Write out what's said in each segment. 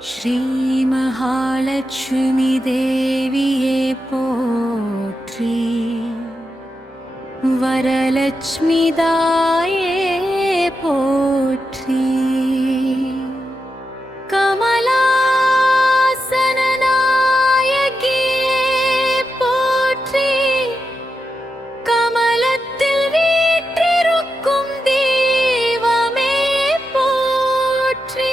श्री महालक्ष्मी देविये पोत्री, वरलक्ष्मी दाये पोत्री, कमलासन नायकिये पोत्री, कमलत्तिल वीற்றிருக்கும் தெய்வமே போற்றி.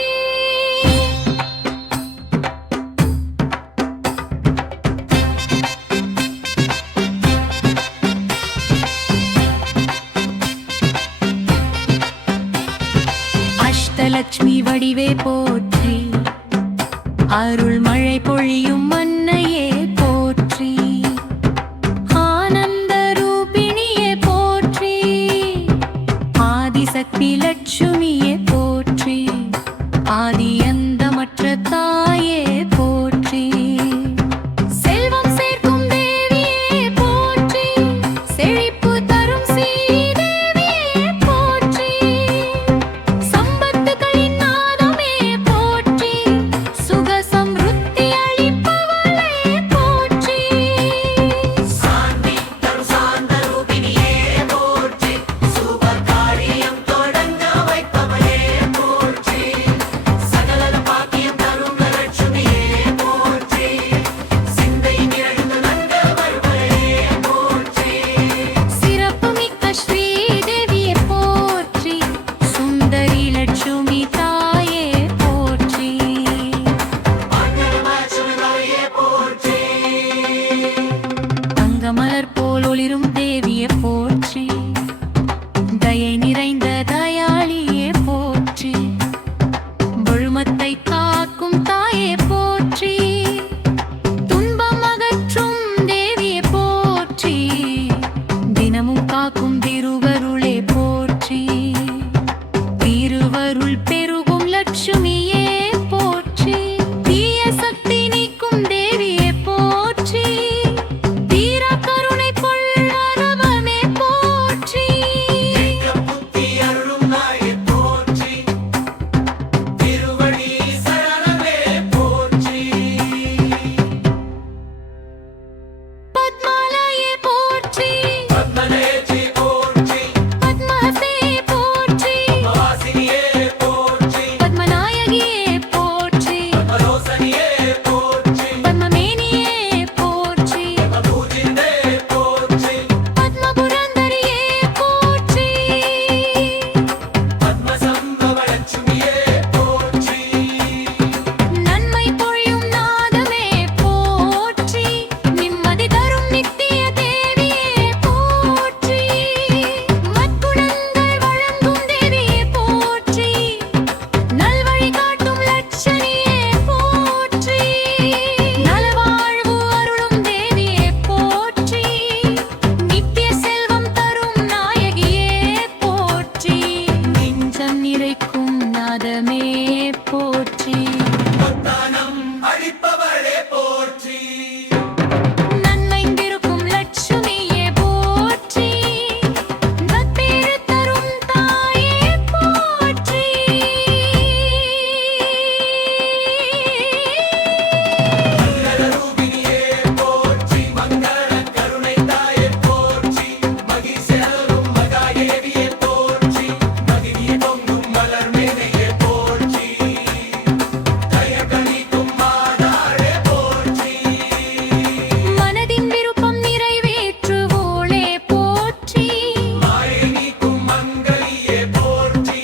அஷ்டலட்சுமி வடிவே போற்றி, அருள் மழை பொழியும் அன்னையே போற்றி, ஆனந்த ரூபிணியே போற்றி, ஆதிசக்தி லட்சுமியே போற்றி, ஆதி அந்தமற்ற தாயே போற்றி, செல்வம் சேர்க்கும் தேவியே போற்றி, செழிப்பு தரும் ஸ்ரீதேவியே போற்றி, சம்பத்துகளின் நாதமே போற்றி, சுக சம்ருத்தி அளிப்பவளே போற்றி, சாந்தி தரும் சாந்த ரூபிணியே போற்றி, சுப காரியம் தொடங்க வைப்பவளே போற்றி, சகல பாக்கியம் தரும் லட்சுமியே போற்றி, சிந்தை நிறைந்து நன்க வருவளே போற்றி, சிறப்பு மிக்க ஸ்ரீதேவியே போற்றி, சுந்தரி லட்சுமி தாயே போற்றி, லட்சுமியே போற்றி, தங்கமலர் போல் ஒளிரும் தேவியே போற்றி, தயை நிறைந்த தயாளியே போற்றி, வழுமத்தை காக்கும் தாயே போற்றி, துன்பம் அகற்றும் தேவியே போற்றி, தினமும் காக்கும் திருவருளே போற்றி, திருவருள் பெருகும் லட்சுமியே போற்றி, தீய சக்தி நீக்கும் தேவியே போற்றி, தீர கருணை கொள்ளரவமே போற்றி, புத்தி அருளும் நாயே போற்றி, திருவடி சரணமே போற்றி, பத்மாலயே போற்றி, பத்மநேஜி போற்றி, பத்மஹஸ்தே போற்றி, பத்மவாசினியே போற்றி, பத்மநாயகியே போற்றி, பத்மலோசனியே போற்றி, பத்மமேனியே போற்றி, பத்மபூஜிதே போற்றி, பத்மபுரந்தரியே போற்றி, பத்மசம்பவ லட்சுமியே போற்றி, நன்மை பொழியும் நாதமே போற்றி, நிம்மதி தரும் நித்திய தேவியே போற்றி, மற்குணங்கள் வழங்கும் தேவியே போற்றி, நல்வழி காட்டும் லட்சணியே போற்றி, நலவாழ்வு அருளும் தேவியே போற்றி, நித்திய செல்வம் தரும் நாயகியே போற்றி, நெஞ்சம் நிறைக்கும் நாதமே போற்றி, முத்தானம் அளிப்பவளே போற்றி, நன்மைந்திருக்கும் லட்சுமியே போற்றி, நற்பேறு தரும் தாயே போற்றி, மங்கள ரூபிணியே போற்றி, மங்கள கருணை தாயே போற்றி, மகிழ்ச்சியருளும் மகாதேவியே போற்றி, மகிழிய பொங்கும் மலர் மேனையே போற்றி, தயக்கணிக்கும் மாதாளே போற்றி, மனதின் விருப்பம் நிறைவேற்றுவோளே போற்றி, மாயை நீக்கும் மங்கலியே போற்றி,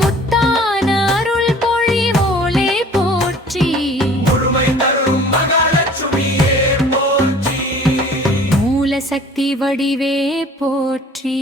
முத்தான அருள் பொழிவோளே போற்றி, முழுமை தரும் மகாலட்சுமியே போற்றி, மூலசக்தி வடிவே போற்றி.